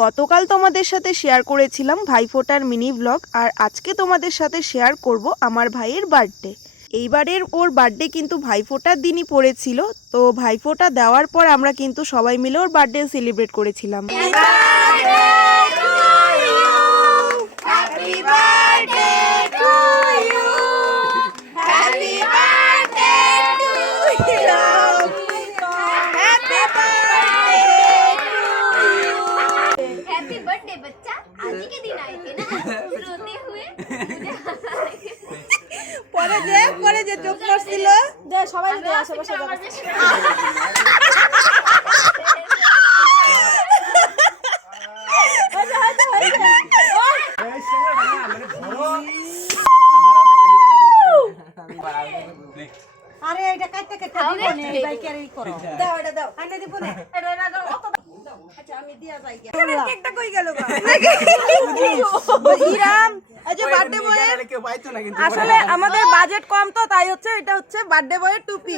গতকাল তোমাদের সাথে শেয়ার করেছিলাম ভাইফোঁটার মিনি ব্লগ, আর আজকে তোমাদের সাথে শেয়ার করব আমার ভাইয়ের বার্থডে। এইবারের ওর বার্থডে কিন্তু ভাইফোঁটার দিনই পড়েছিল, তো ভাইফোঁটা দেওয়ার পর আমরা কিন্তু সবাই মিলে ওর বার্থডে সেলিব্রেট করেছিলাম। পরে যে চোখ করছিল দে সবাই দে আশেপাশে আরে এটা কাটতে কাটতে দিব না এই ভাই ক্যারি করো দাও এটা দাও আইনা দিব না এটা দাও অত আচ্ছা আমি দিয়া যাই কেকটা কই গেল গো ইরাম এই যে বার্থডে বয়ের কেউ পাইতো না কিন্তু আসলে আমাদের বাজেট কম তো তাই হচ্ছে এটা হচ্ছে বার্থডে বয়ের টুপি